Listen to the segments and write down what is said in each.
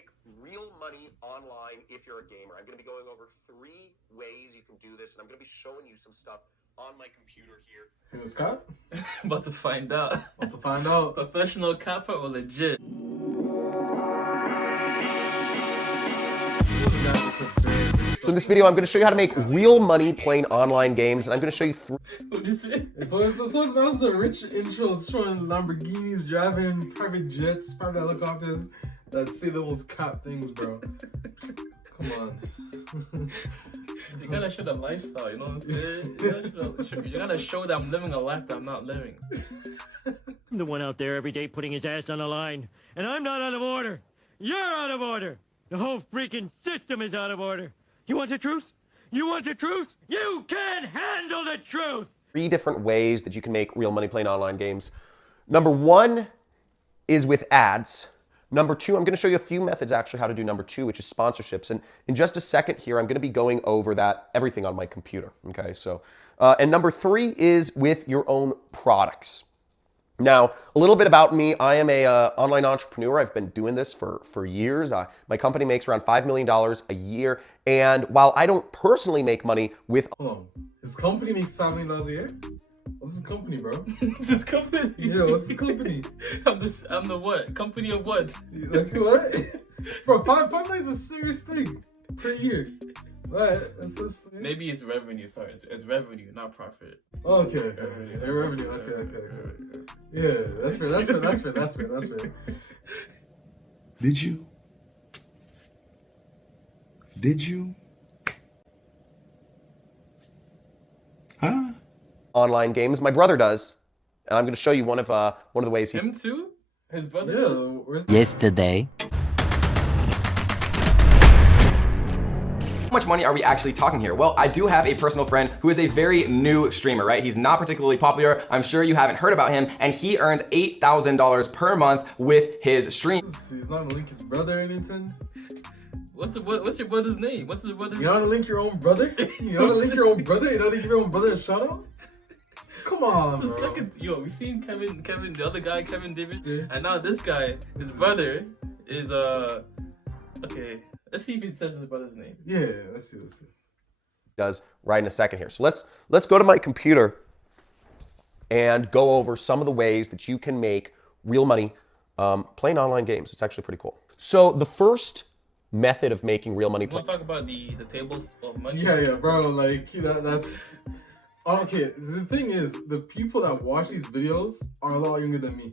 make real money online if you're a gamer. I'm going to be going over 3 ways you can do this, and I'm going to be showing you some stuff on my computer here. Hey, Scott? About to find out. About to find out. Professional capper or legit? So in this video, I'm going to show you how to make real money playing online games, and I'm going to show you 3. What'd you say? So that's the rich intros showing Lamborghinis, driving private jets, private helicopters that say the most cap things, bro. Come on. You gotta show the lifestyle, you know what I'm saying? You gotta show that I'm living a life that I'm not living. I'm the one out there every day putting his ass on the line, and I'm not out of order. You're out of order. The whole freaking system is out of order. You want the truth? You want the truth? You can't handle the truth! 3 different ways that you can make real money playing online games. Number 1 is with ads. Number 2, I'm going to show you a few methods actually how to do number 2, which is sponsorships. And in just a second here, I'm going to be going over everything on my computer. Okay, so, and number 3 is with your own products. Now, a little bit about me. I am a online entrepreneur. I've been doing this for years. My company makes around $5 million a year. And while I don't personally make money with... Hold on. His company makes $5 million a year? What's his company, bro? What's his company? Yeah, what's the company? I'm the what? Company of what? Like what? Bro, $5 million is a serious thing per year. But maybe it's revenue. Sorry, it's revenue, not profit. Okay. Revenue. Okay. Yeah, that's fair. Did you? Huh? Online games. My brother does, and I'm going to show you one of the ways he... Him too? His brother? Yeah. Yesterday. How much money are we actually talking here? Well, I do have a personal friend who is a very new streamer, right? He's not particularly popular. I'm sure you haven't heard about him, and he earns $8,000 per month with his stream. He's not gonna link his brother or anything. What's your brother's name? What's his brother's name? You know how to link your own brother? You know how to link your own brother? You know how to give your own brother a shout out? Come on, bro. We seen Kevin, the other guy, Kevin David, yeah. And now this guy, his brother is okay. Let's see if he says his brother's name. Yeah, let's see. Does right in a second here. So let's go to my computer and go over some of the ways that you can make real money playing online games. It's actually pretty cool. So the first method of making real money. You want to talk about the tables of money? Yeah, bro. Like that's. Okay, the thing is, the people that watch these videos are a lot younger than me.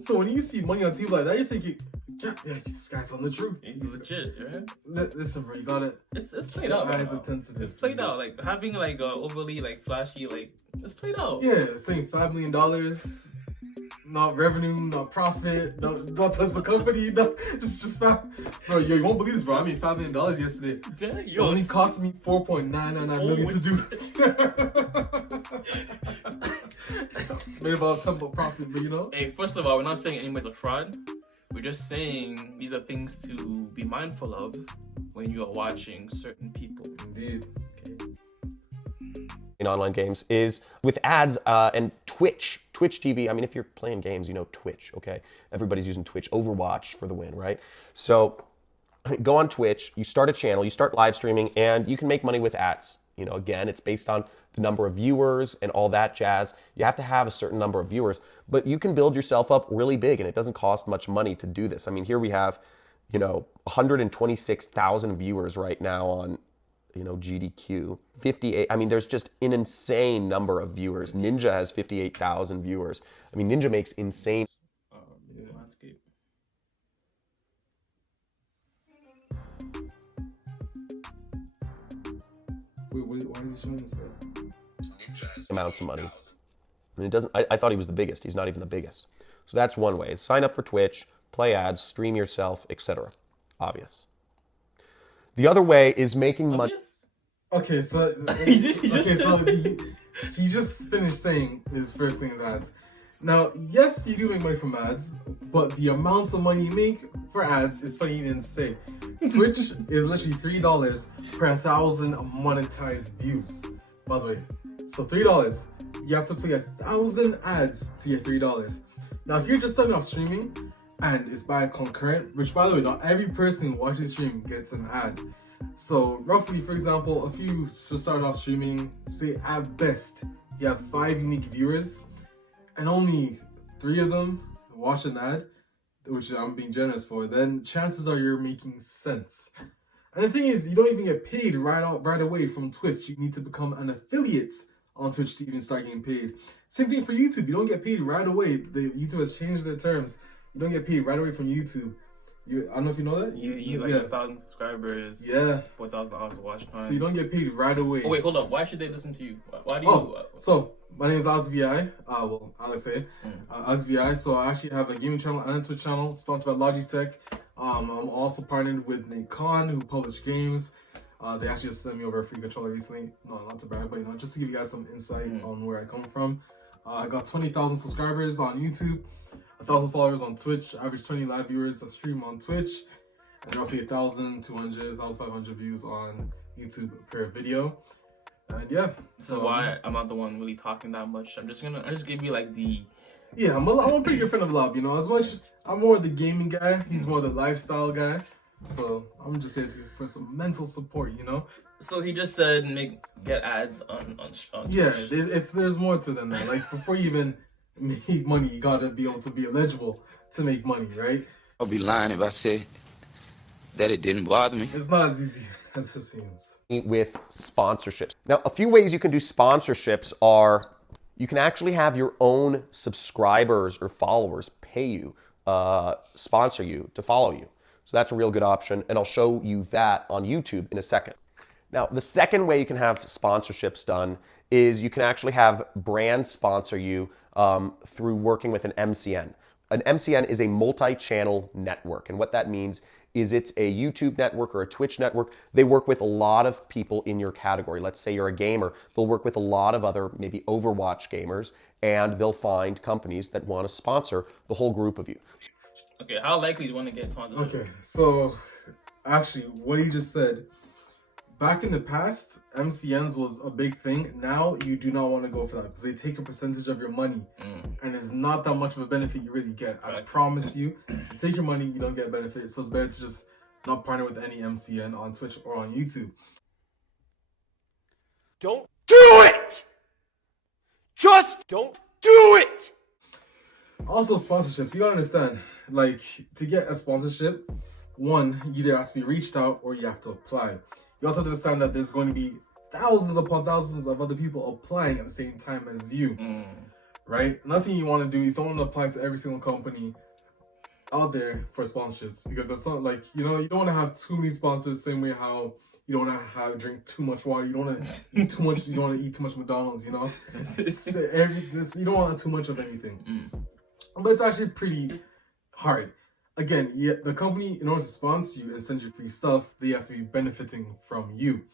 So when you see money on TV like that, you're thinking, yeah, this guy's telling the truth. He's legit, right? Listen, bro, you got it. It's played out. It's played out. Like having like overly like flashy, like it's played out. Yeah, saying $5 million, not revenue, not profit, not touch the company, just $5. Bro, yo, you won't believe this, bro. I made $5 million yesterday. Damn, it only cost me $4.999 million to do. Made about $10 profit, but you know. Hey, first of all, we're not saying anybody's a fraud. We're just saying these are things to be mindful of when you are watching certain people. Indeed. Okay. In online games is with ads and Twitch TV. I mean, if you're playing games, you know Twitch, okay? Everybody's using Twitch. Overwatch for the win, right? So go on Twitch, you start a channel, you start live streaming, and you can make money with ads. You know, again, it's based on the number of viewers and all that jazz. You have to have a certain number of viewers, but you can build yourself up really big, and it doesn't cost much money to do this. I mean, here we have, 126,000 viewers right now on, GDQ. 58, I mean, there's just an insane number of viewers. Ninja has 58,000 viewers. I mean, Ninja makes insane. Landscape. Wait, why is he showing this stuff? Amounts of money. And it doesn't, I thought he was the biggest. He's not even the biggest. So that's one way. Sign up for Twitch, play ads, stream yourself, etc. Obvious. The other way is making money. Okay, so he just finished saying his first thing is ads. Now, yes, you do make money from ads, but the amounts of money you make for ads is funny you didn't say. Twitch is literally $3 per 1,000 monetized views. By the way, so $3, you have to play 1,000 ads to get $3. Now, if you're just starting off streaming, and it's by concurrent, which by the way, not every person who watches stream gets an ad. So roughly, for example, if you start off streaming, say at best, you have 5 unique viewers and only 3 of them watch an ad, which I'm being generous for, then chances are you're making sense. And the thing is, you don't even get paid right away from Twitch. You need to become an affiliate on Twitch to even start getting paid. Same thing for YouTube. You don't get paid right away. YouTube has changed their terms. You don't get paid right away from YouTube. I don't know if you know that. You like 1,000 subscribers. Yeah. 4,000 hours of watch time. So you don't get paid right away. Oh wait, hold up. Why should they listen to you? Why do you? So my name is Alex VI. Well, Alex A. Alex VI. So I actually have a gaming channel and a Twitch channel sponsored by Logitech. I'm also partnered with Nate Khan, who published games. They actually just sent me over a free controller recently. No, not to brag, but you know, just to give you guys some insight on where I come from. I got 20,000 subscribers on YouTube, 1,000 followers on Twitch, average 20 live viewers a stream on Twitch, and roughly 1,200, 1,500 views on YouTube per video. And yeah, so why I'm not the one really talking that much. I just give you like the. Yeah, I'm a pretty good friend of Lab, you know. As much I'm more the gaming guy, he's more the lifestyle guy. So I'm just here for some mental support, you know. So he just said get ads on Twitch. Yeah, there's more to than that. Like before you even make money, you gotta be able to be eligible to make money, right? I'll be lying if I say that it didn't bother me. It's not as easy as it seems. With sponsorships. Now, a few ways you can do sponsorships are you can actually have your own subscribers or followers pay you, sponsor you to follow you. So that's a real good option, and I'll show you that on YouTube in a second. Now, the second way you can have sponsorships done is you can actually have brands sponsor you through working with an MCN. An MCN is a multi-channel network, and what that means is it's a YouTube network or a Twitch network. They work with a lot of people in your category. Let's say you're a gamer. They'll work with a lot of other maybe Overwatch gamers, and they'll find companies that want to sponsor the whole group of you. Okay, how likely do you want to get sponsored? Okay, so actually, what you just said, back in the past, MCNs was a big thing. Now you do not want to go for that because they take a percentage of your money, and it's not that much of a benefit you really get. I promise you, take your money, you don't get benefit. So it's better to just not partner with any MCN on Twitch or on YouTube. Don't do it! Just don't do it! Also, sponsorships, you gotta understand, like, to get a sponsorship, one, you either have to be reached out or you have to apply. You also have to understand that there's going to be thousands upon thousands of other people applying at the same time as you, right? Nothing you want to do is don't want to apply to every single company out there for sponsorships, because that's not like, you know, you don't want to have too many sponsors, the same way how you don't want to drink too much water, you don't want to eat too much, you don't want to eat too much McDonald's, you know? You don't want too much of anything. But it's actually pretty hard. Again, yeah, the company, in order to sponsor you and send you free stuff, they have to be benefiting from you.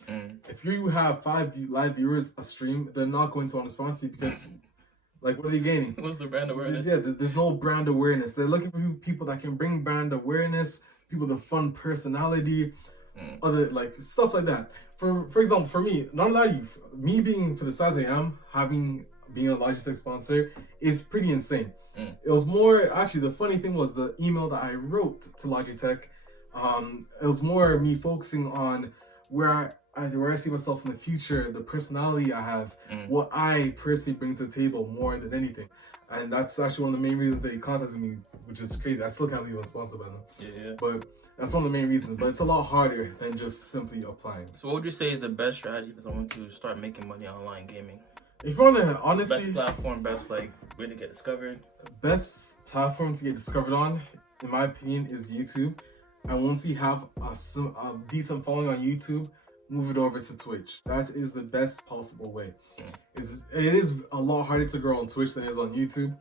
If you have 5 live viewers a stream, they're not going to want to sponsor you because, like, what are they gaining? What's the brand awareness? Yeah, there's no brand awareness. They're looking for people that can bring brand awareness, people with a fun personality, other like stuff like that. For example, for me, not a lot of you, me being for the size I am, being a Logitech sponsor is pretty insane. It was more, actually, the funny thing was the email that I wrote to Logitech. It was more me focusing on where I see myself in the future, the personality I have, what I personally bring to the table more than anything. And that's actually one of the main reasons they contacted me, which is crazy. I still can't believe I was sponsored by them. Yeah. But that's one of the main reasons. But it's a lot harder than just simply applying. So what would you say is the best strategy for someone to start making money online gaming? If you want to, honestly, best platform, best like way to get discovered. Best platform to get discovered on, in my opinion, is YouTube. And once you have a decent following on YouTube, move it over to Twitch. That is the best possible way. It is a lot harder to grow on Twitch than it is on YouTube,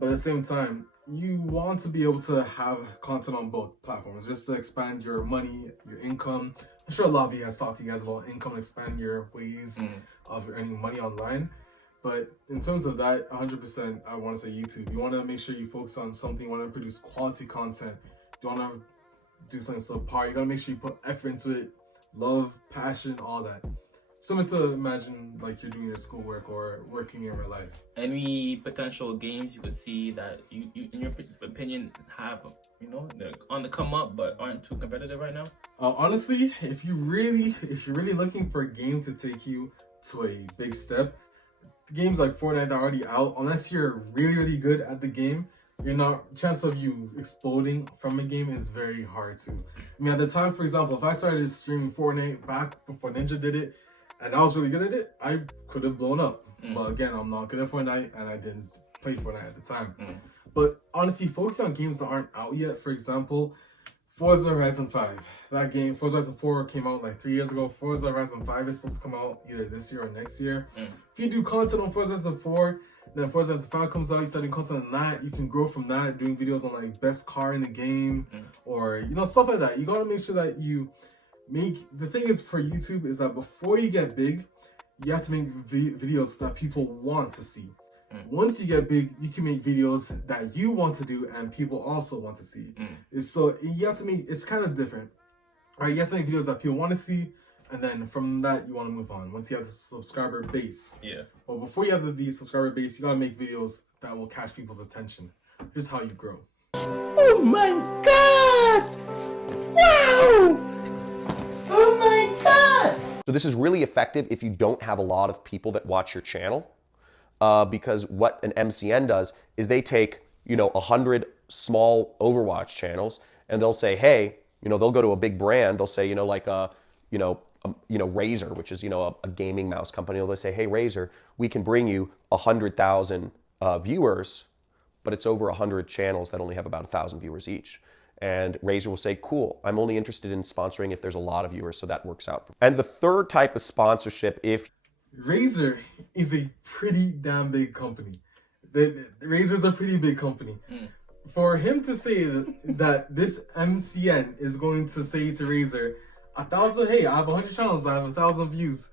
but at the same time, you want to be able to have content on both platforms just to expand your money, your income. I'm sure Owolabby has talked to you guys about income, expand your ways of earning money online. But in terms of that, 100%, I want to say YouTube. You want to make sure you focus on something. You want to produce quality content. You want to do something subpar. You got to make sure you put effort into it. Love, passion, all that. Similar to imagine like you're doing your schoolwork or working in real life. Any potential games you could see that you in your opinion, have, you know, they're on the come up but aren't too competitive right now? Honestly, if you're really looking for a game to take you to a big step, games like Fortnite are already out. Unless you're really good at the game, chance of you exploding from a game is very hard to. I mean, at the time, for example, if I started streaming Fortnite back before Ninja did it, and I was really good at it, I could have blown up. But again, I'm not good at Fortnite, and I didn't play Fortnite at the time. But honestly, focus on games that aren't out yet. For example, Forza Horizon 5. That game, Forza Horizon 4 came out like 3 years ago. Forza Horizon 5 is supposed to come out either this year or next year. If you do content on Forza Horizon 4, then Forza Horizon 5 comes out, you start doing content on that, you can grow from that, doing videos on like best car in the game, or, you know, stuff like that. You gotta make sure that you make, the thing is for YouTube is that before you get big, you have to make videos that people want to see. Once you get big, you can make videos that you want to do and people also want to see. So you have to make, it's kind of different. All right, you have to make videos that people want to see, and then from that you want to move on once you have the subscriber base. But before you have the subscriber base, you gotta make videos that will catch people's attention. Here's how you grow. Oh my god! Wow! Oh my god! So this is really effective if you don't have a lot of people that watch your channel. Because what an MCN does is they take, 100 small Overwatch channels and they'll say, hey, they'll go to a big brand. They'll say, like, Razer, which is, a gaming mouse company. They'll say, hey, Razer, we can bring you 100,000 viewers, but it's over 100 channels that only have about 1,000 viewers each. And Razer will say, cool, I'm only interested in sponsoring if there's a lot of viewers, so that works out. And the third type of sponsorship, if Razer is a pretty damn big company. Razer's a pretty big company. For him to say that this MCN is going to say to Razer, 1,000, hey, I have 100 channels, I have 1,000 views,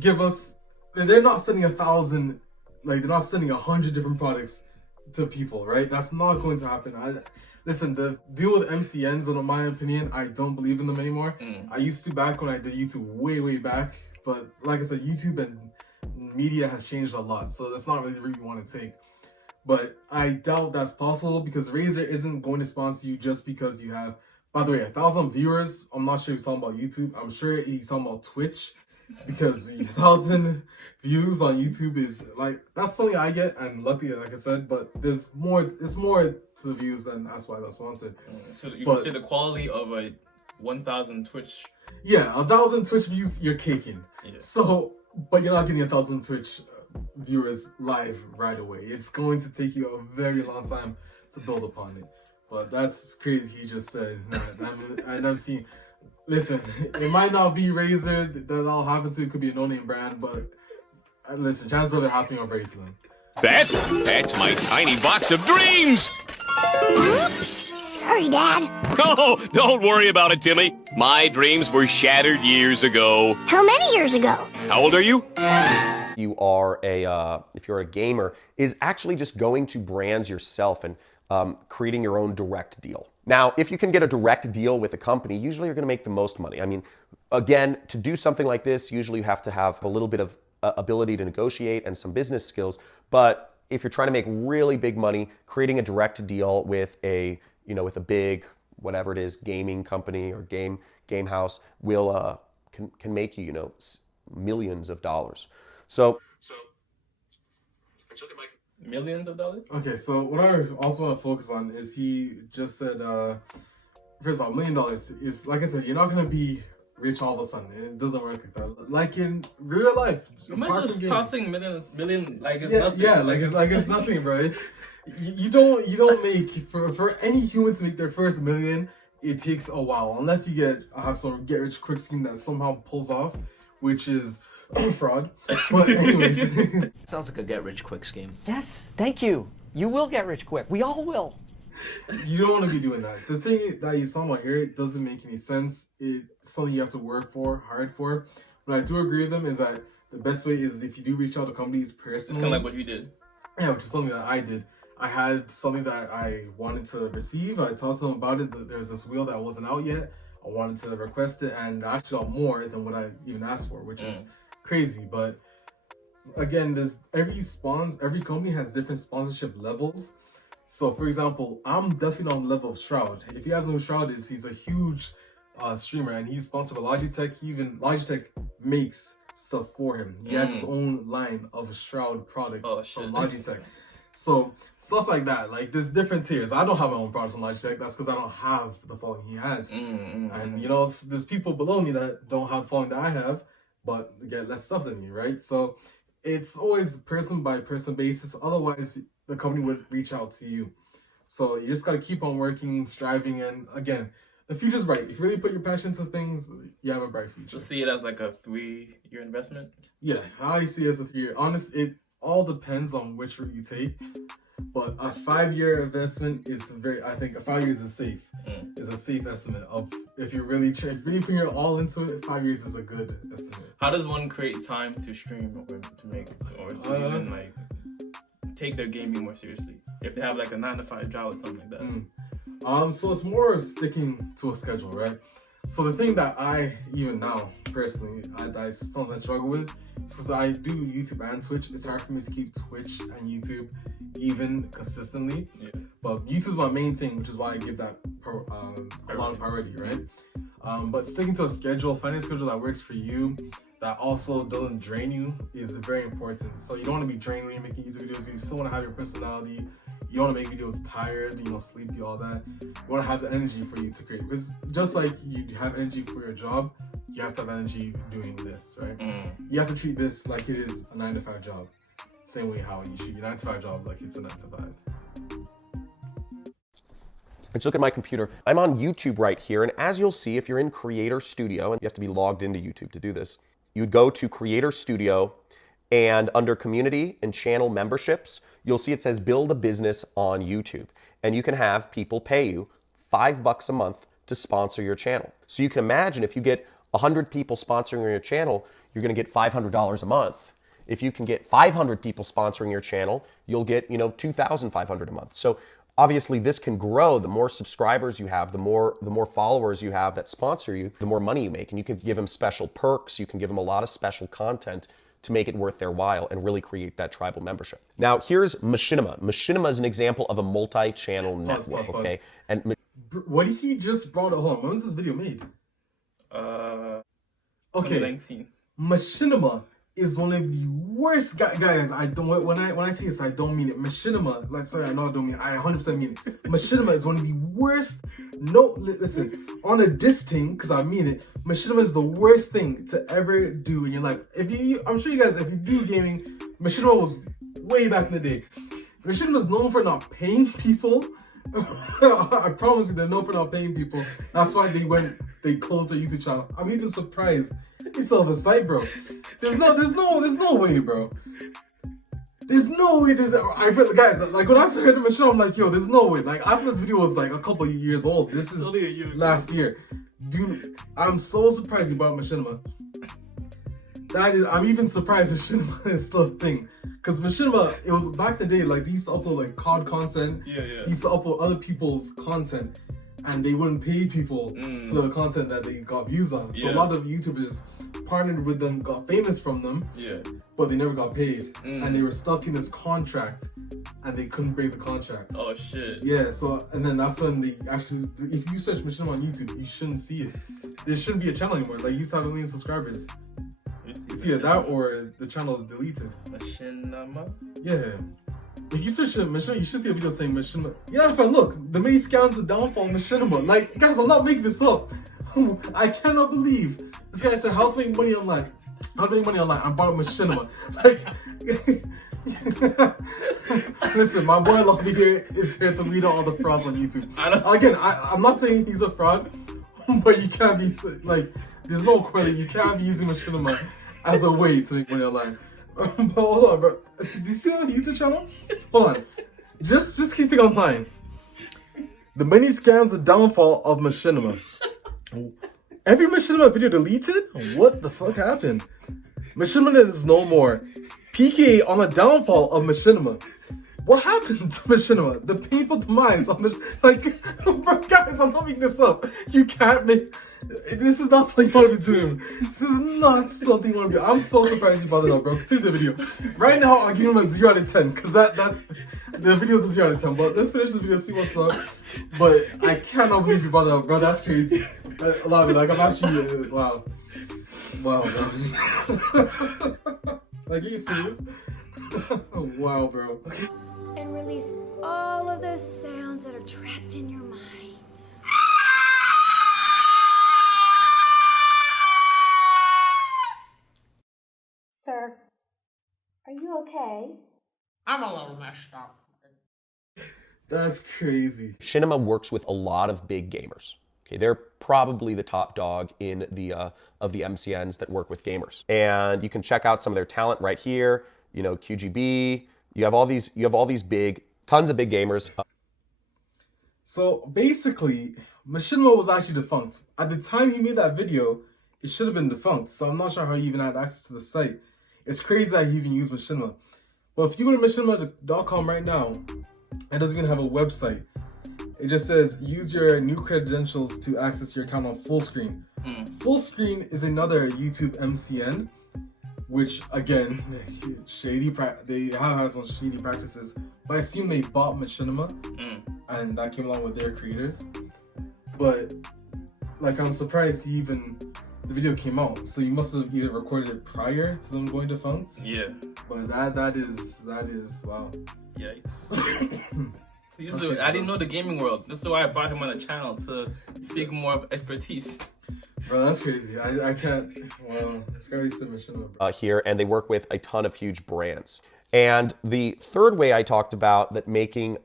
give us, they're not sending 1,000, like they're not sending 100 different products to people, right? That's not going to happen. Listen, the deal with MCNs, in my opinion, I don't believe in them anymore. I used to back when I did YouTube way back. But like I said, YouTube and media has changed a lot, so that's not really the route you want to take. But I doubt that's possible because Razer isn't going to sponsor you just because you have, by the way, 1,000 viewers. I'm not sure he's talking about YouTube. I'm sure he's talking about Twitch because 1,000 views on YouTube is like, that's something I get, and luckily, like I said, but it's more to the views than that's why that's sponsored. So you can say the quality of a 1,000 Twitch. Yeah, 1,000 Twitch views, you're caking. So, but you're not getting 1,000 Twitch viewers live right away. It's going to take you a very long time to build upon it. But that's crazy he just said. I've never seen. Listen, it might not be Razer that'll happen to. It could be a no-name brand, but listen, chances of it happening are very slim. That's my tiny box of dreams! Oops! Sorry, Dad. Oh, don't worry about it, Timmy. My dreams were shattered years ago. How many years ago? How old are you? You are if you're a gamer, is actually just going to brands yourself and creating your own direct deal. Now, if you can get a direct deal with a company, usually you're going to make the most money. I mean, again, to do something like this, usually you have to have a little bit of ability to negotiate and some business skills. But if you're trying to make really big money, creating a direct deal with a with a big, whatever it is, gaming company or game house will can make you, millions of dollars. So Millions of dollars? Okay, so what I also want to focus on is he just said, first of all, $1 million is, like I said, you're not going to be rich all of a sudden. It doesn't work like that. Like in real life. Am I just tossing million like it's nothing? Yeah, like it's nothing, bro. It's you don't make for any human to make their first $1 million, it takes a while. Unless you have some get rich quick scheme that somehow pulls off, which is fraud. But anyways. Sounds like a get rich quick scheme. Yes, thank you. You will get rich quick. We all will. You don't want to be doing that. The thing that you saw about here, it doesn't make any sense. It's something you have to work hard for. But I do agree with them is that the best way is if you do reach out to companies personally. It's kind of like what you did. Yeah, which is something that I did. I had something that I wanted to receive. I talked to them about it. There's this wheel that wasn't out yet. I wanted to request it, and I actually got more than what I even asked for, which is crazy. But again, there's every company has different sponsorship levels. So for example, I'm definitely on the level of Shroud. If you guys know who Shroud is, he's a huge streamer, and he's sponsored by Logitech. Even Logitech makes stuff for him. He has his own line of Shroud products from Logitech. So stuff like that, like there's different tiers. I don't have my own products from Logitech. That's because I don't have the following he has. And you know, if there's people below me that don't have the following that I have, but get less stuff than me, right? So it's always person by person basis. Otherwise, the company would reach out to you. So you just gotta keep on working, striving, and again, the future's bright. If you really put your passion into things, you have a bright future. So see it as like a 3-year investment? Yeah, I see it as a 3-year. Honestly, it all depends on which route you take. But a 5-year investment is I think a 5 years is safe. Is a safe estimate of if you're really putting your all into it. 5 years is a good estimate. How does one create time to stream or to make or to even like take their gaming more seriously? If they have like a 9-to-5 job or something like that. So it's more of sticking to a schedule, right? So the thing that I, even now, personally, I sometimes struggle with is because I do YouTube and Twitch. It's hard for me to keep Twitch and YouTube even consistently. Yeah. But YouTube's my main thing, which is why I give that a lot of priority, right? But sticking to a schedule, finding a schedule that works for you, that also doesn't drain you, is very important. So you don't want to be drained when you're making YouTube videos. You still want to have your personality. You don't want to make videos tired, you know, sleepy, all that. You want to have the energy for you to create. Because just like you have energy for your job, you have to have energy doing this, right? You have to treat this like it is a 9-to-5 job. Same way how you treat your 9-to-5 job like it's a 9-to-5. Let's look at my computer. I'm on YouTube right here, and as you'll see, if you're in Creator Studio, and you have to be logged into YouTube to do this, you'd go to Creator Studio, and under Community and Channel Memberships, you'll see it says Build a Business on YouTube. And you can have people pay you $5 a month to sponsor your channel. So you can imagine if you get 100 people sponsoring your channel, you're gonna get $500 a month. If you can get 500 people sponsoring your channel, you'll get, you know, $2,500 a month. So obviously this can grow. The more subscribers you have, the more followers you have that sponsor you, the more money you make. And you can give them special perks. You can give them a lot of special content to make it worth their while and really create that tribal membership. Now, here's Machinima. Machinima is an example of a multi-channel network, okay? And what he just brought up, hold on, when was this video made? Okay, 2019. Machinima is one of the worst guys. When I say this, I don't mean it. Machinima, like, sorry, I know I don't mean it. I 100% mean it. Machinima is one of the worst. No, listen, on a diss thing, because I mean it. Machinima is the worst thing to ever do in your life. I'm sure you guys, if you do gaming, Machinima was way back in the day. Machinima is known for not paying people. I promise you, they're known for not paying people. That's why they closed their YouTube channel. I'm even surprised they still have a site, bro. There's no way, bro. There's no way. I feel, guys, like when I heard the Machinima, I'm like, yo, there's no way. Like after this video was like a couple of years old. This is only a year last year. Dude, I'm so surprised you brought Machinima. I'm even surprised Machinima is still a thing. Because Machinima, it was back in the day, like they used to upload like COD content. Yeah. They used to upload other people's content, and they wouldn't pay people for the content that they got views on. So a lot of YouTubers partnered with them, got famous from them, but they never got paid. And they were stuck in this contract, and they couldn't break the contract. Oh shit. Yeah, so, and then that's when they actually, if you search Machinima on YouTube, you shouldn't see it. There shouldn't be a channel anymore. Like, you used to have 1 million subscribers. It's either that or the channel is deleted. Machinima? Yeah. If you search Machinima, you should see a video saying Machinima. Yeah, fam, look, the many scams and downfall of Machinima. Like, guys, I'm not making this up. I cannot believe this guy said, how to make money online. How to make money online. I bought a Machinima. Like, listen, my boy Owolabby here is here to weed out all the frauds on YouTube. Again, I'm not saying he's a fraud, but you can't be, like, there's no correlation. You can't be using Machinima as a way to make money online. But hold on, bro. Do you see the YouTube channel? Hold on. Just keep it on time. The many scams, the downfall of Machinima. Every Machinima video deleted? What the fuck happened? Machinima is no more. PK on the downfall of Machinima. What happened to Machinima? The painful demise of Machinima. Like, bro, guys, I'm not making this up. You can't make... This is not something you want to be doing. This is not something you want to be. I'm so surprised you brought it up, bro. Continue the video. Right now, I'll give him a 0 out of 10 because the video is a 0 out of 10. But let's finish this video, see what's up. But I cannot believe you brought it up, bro. That's crazy. I love it. Like, I'm actually, wow. Wow, bro. Like, are you serious? Wow, bro. And release all of those sounds that are trapped in your mind. Sir, are you okay? I'm a little messed up. That's crazy. Machinima works with a lot of big gamers. Okay, they're probably the top dog in the of the MCNs that work with gamers. And you can check out some of their talent right here. You know, QGB. You have all these big, tons of big gamers. So basically, Machinima was actually defunct. At the time he made that video, it should have been defunct. So I'm not sure how he even had access to the site. It's crazy that he even used Machinima. But if you go to machinima.com right now, it doesn't even have a website. It just says, use your new credentials to access your account on full screen. Full screen is another YouTube MCN, which again, shady. They have had some shady practices. But I assume they bought Machinima, and that came along with their creators. But like, I'm surprised the video came out. So you must have either recorded it prior to them going defunct. Yeah. But that is wow. Yikes. I didn't know the gaming world. This is why I brought him on the channel, to speak more of expertise. Bro, that's crazy. I can't. Wow, this guy is Machinima. Here, and they work with a ton of huge brands. And the third way I talked about that making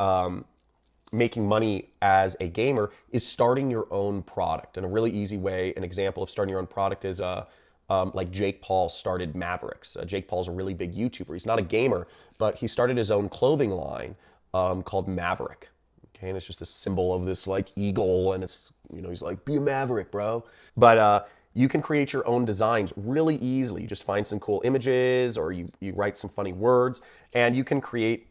money as a gamer is starting your own product. And a really easy way, an example of starting your own product is like Jake Paul started Mavericks. Jake Paul's a really big YouTuber. He's not a gamer, but he started his own clothing line called Maverick. Okay, and it's just a symbol of this like eagle, and it's, you know, he's like, be a maverick, bro. But you can create your own designs really easily. You just find some cool images, or you write some funny words, and you can create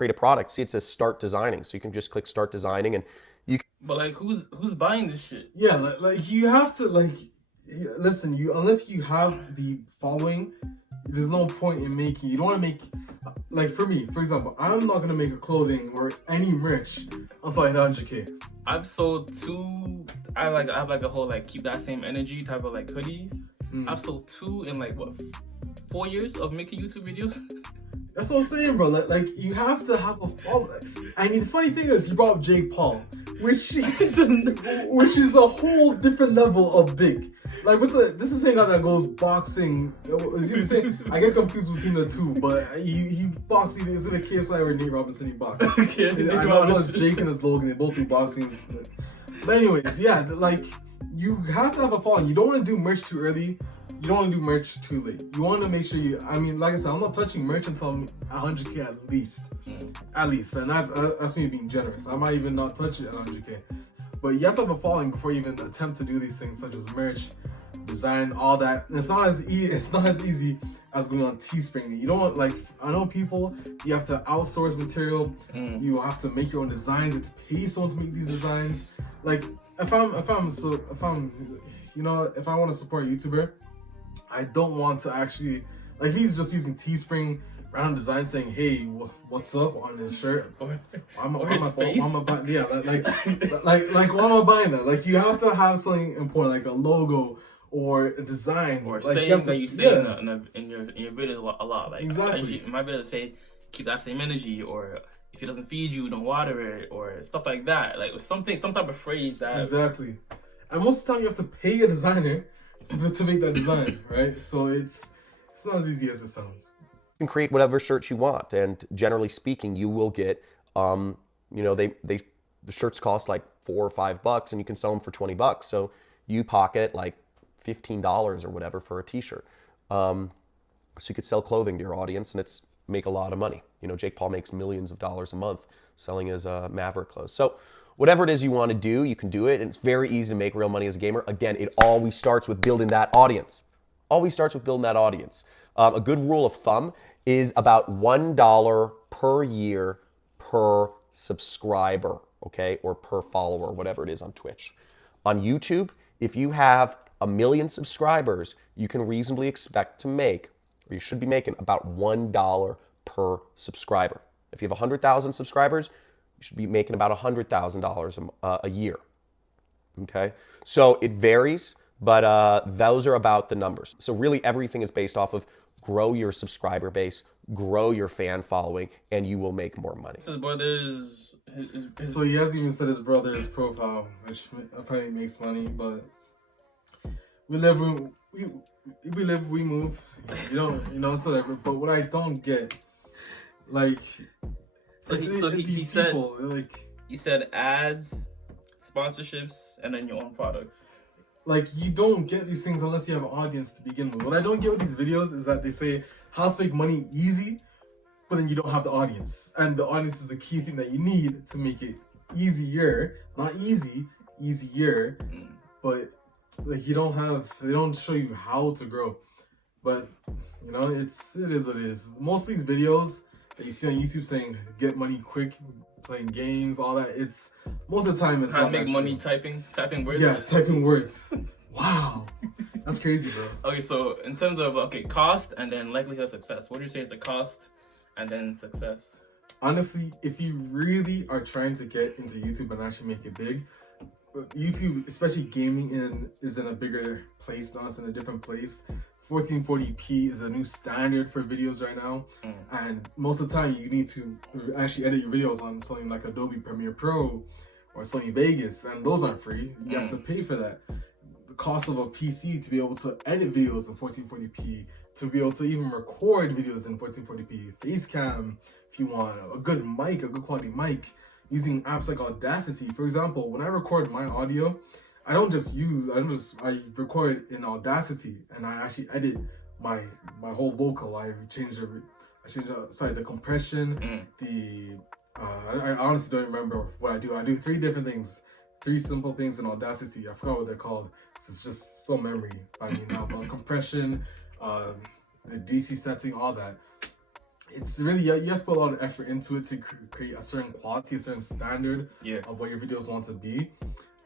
a product. See, it says start designing, so you can just click start designing, and you can... But like, who's buying this shit? Yeah, like you have to, like, listen, unless you have the following, there's no point in making. You don't want to make, like, for me, for example, I'm not gonna make a clothing or any merch until I hit 100K. I've sold I have like a whole like keep that same energy type of like hoodies. I've sold 2 in like what, 4 years of making YouTube videos. That's what I'm saying, bro. Like you have to have a follow. I mean, the funny thing is, you brought up Jake Paul, which is a whole different level of big. Like, this is a guy that goes boxing. Is he the same? I get confused between the two, but he boxing. Is it a KSI or Nate Robinson? He boxes. I know it's Jake and it's Logan. They both do boxing. But anyways, yeah, like you have to have a following. You don't want to do merch too early. You don't want to do merch too late. You want to make sure I mean, like I said, I'm not touching merch until I'm 100K at least. At least. And that's me being generous. I might even not touch it at 100K. But you have to have a following before you even attempt to do these things, such as merch, design, all that. And it's not as easy as going on Teespring. You don't want, like, I know people, you have to outsource material. You have to make your own designs. You have to pay someone to make these designs. Like, if I want to support a YouTuber, I don't want to actually, like, he's just using Teespring random design saying, hey, what's up on his shirt. Why am I buying that? Like, you have to have something important, like a logo or a design. Or like, saying that you say in your videos a lot. Like, exactly. In my video say, keep that same energy, or if it doesn't feed you, don't water it, or stuff like that. Like, some type of phrase that... Exactly. And most of the time you have to pay a designer to make that design, right? So it's not as easy as it sounds. You can create whatever shirts you want, and generally speaking, you will get, you know, the shirts cost like $4 or $5, and you can sell them for $20. So you pocket like $15 or whatever for a T-shirt. So you could sell clothing to your audience, and make a lot of money. You know, Jake Paul makes millions of dollars a month selling his Maverick clothes. So whatever it is you want to do, you can do it. And it's very easy to make real money as a gamer. Again, it always starts with building that audience. Always starts with building that audience. A good rule of thumb is about $1 per year per subscriber, okay? Or per follower, whatever it is on Twitch. On YouTube, if you have 1 million subscribers, you can reasonably expect to make, or you should be making, about $1 per subscriber. If you have 100,000 subscribers, you should be making about $100,000 a year. Okay? So it varies, but those are about the numbers. So really everything is based off of grow your subscriber base, grow your fan following, and you will make more money. His brother's... So he hasn't even said his brother's profile, which apparently makes money, but we live, we move. It's whatever. But what I don't get, like, he said, like, he said ads, sponsorships, and then your own products. Like, you don't get these things unless you have an audience to begin with. What I don't get with these videos is that they say how to make money easy, but then you don't have the audience. And the audience is the key thing that you need to make it easier. Not easy, easier. But like they don't show you how to grow. But it is what it is. Most of these videos that you see on YouTube saying get money quick, playing games, all that, it's most of the time it's how to not make that money true. typing words. Yeah, typing words. Wow. That's crazy, bro. Okay, so in terms of cost and then likelihood of success, what do you say is the cost and then success? Honestly, if you really are trying to get into YouTube and actually make it big, YouTube, especially gaming, is in a bigger place now. It's in a different place. 1440p is a new standard for videos right now, and most of the time you need to actually edit your videos on something like Adobe Premiere Pro or Sony Vegas, and those aren't free. You have to pay for that. The cost of a PC to be able to edit videos in 1440p, to be able to even record videos in 1440p, face cam, if you want a good mic, a good quality mic, using apps like Audacity. For example, when I record my audio, I record in Audacity, and I actually edit my whole vocal. I change the compression, I honestly don't remember what I do. I do 3 different things, 3 simple things in Audacity. I forgot what they're called. It's just so memory by me now. But compression, the DC setting, all that. It's really, you have to put a lot of effort into it to create a certain quality, a certain standard of what your videos want to be.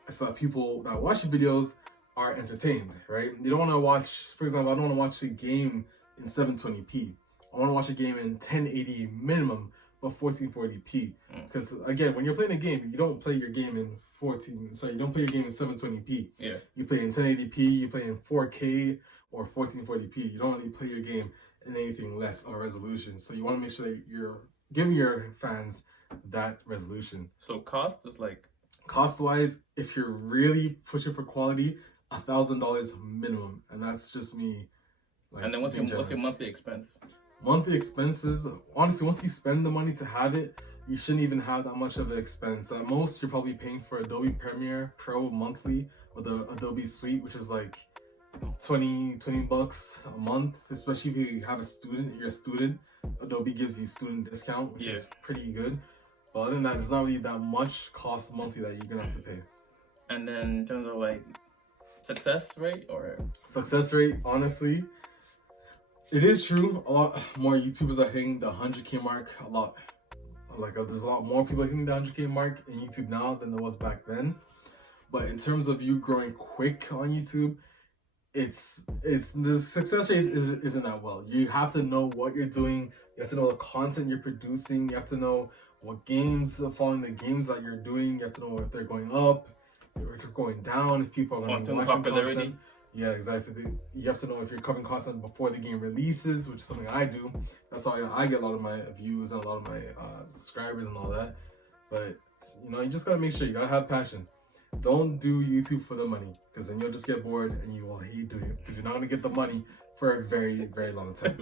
So that people that watch your videos are entertained, right? You don't want to watch, for example, I don't want to watch a game in 720p. I want to watch a game in 1080 minimum, but 1440p. Because again, when you're playing a game, you don't play your game in you don't play your game in 720p. Yeah. You play in 1080p, you play in 4K or 1440p. You don't really play your game in anything less or resolution. So you want to make sure that you're giving your fans that resolution. So cost is like, cost-wise, if you're really pushing for quality, $1,000 minimum, and that's just me. Like, and then what's your monthly expense? Monthly expenses, honestly, once you spend the money to have it, you shouldn't even have that much of an expense. At most, you're probably paying for Adobe Premiere Pro monthly or the Adobe Suite, which is like $20 a month, especially if you have you're a student. Adobe gives you student discount, which is pretty good. But other than that, there's not really that much cost monthly that you're gonna have to pay. And then in terms of like success rate, honestly, it is true. A lot more YouTubers are hitting the 100K mark. There's a lot more people hitting the 100K mark in YouTube now than there was back then. But in terms of you growing quick on YouTube, it's the success rate isn't that well. You have to know what you're doing. You have to know the content you're producing. You have to know what games, following the games that you're doing. You have to know if they're going up, if they're going down, if people are going to be watching content. Yeah, exactly. You have to know if you're covering content before the game releases, which is something I do. That's why I get a lot of my views and a lot of my subscribers and all that. But you just gotta make sure you gotta have passion. Don't do YouTube for the money, because then you'll just get bored and you will hate doing it, because you're not gonna get the money for a very, very long time.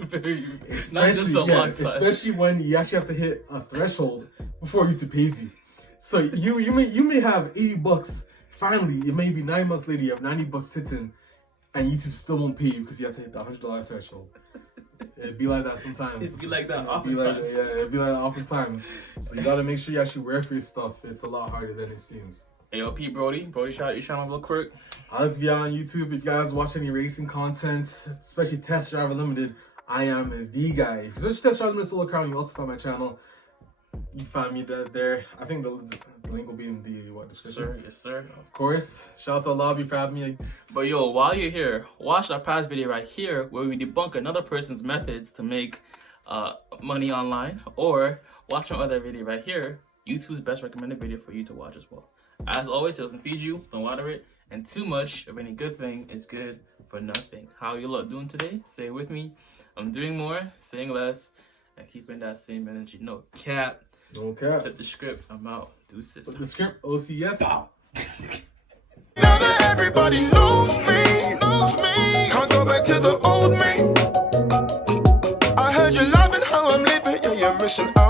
Especially when you actually have to hit a threshold before YouTube pays you. So you may have $80. Finally, it may be 9 months later, you have $90 sitting, and YouTube still won't pay you because you have to hit the $100 threshold. It'd be like that sometimes. It'd be like that oftentimes. It'd be like that oftentimes. So you gotta make sure you actually work for your stuff. It's a lot harder than it seems. Hey, yo, Brody, shout out your channel real quick. Let's be on YouTube. If you guys watch any racing content, especially Test Drive Unlimited, I am the guy. If you search Test Drive Unlimited Solo Crown, you also find my channel. You find me there. I think the link will be in the description. Sir, yes sir. Of course. Shout out to Owolabby for having me. But yo, while you're here, watch our past video right here where we debunk another person's methods to make money online, or watch my other video right here, YouTube's best recommended video for you to watch as well. As always, it doesn't feed you, don't water it, and too much of any good thing is good for nothing. How you lot doing today? Say it with me. I'm doing more, saying less, and keeping that same energy. No cap. No cap. Flip the script. I'm out. Deuces. Flip the script. OCS. Now that everybody knows me. Can't go back to the old me. I heard you loving how I'm living. Yeah, you're missing out.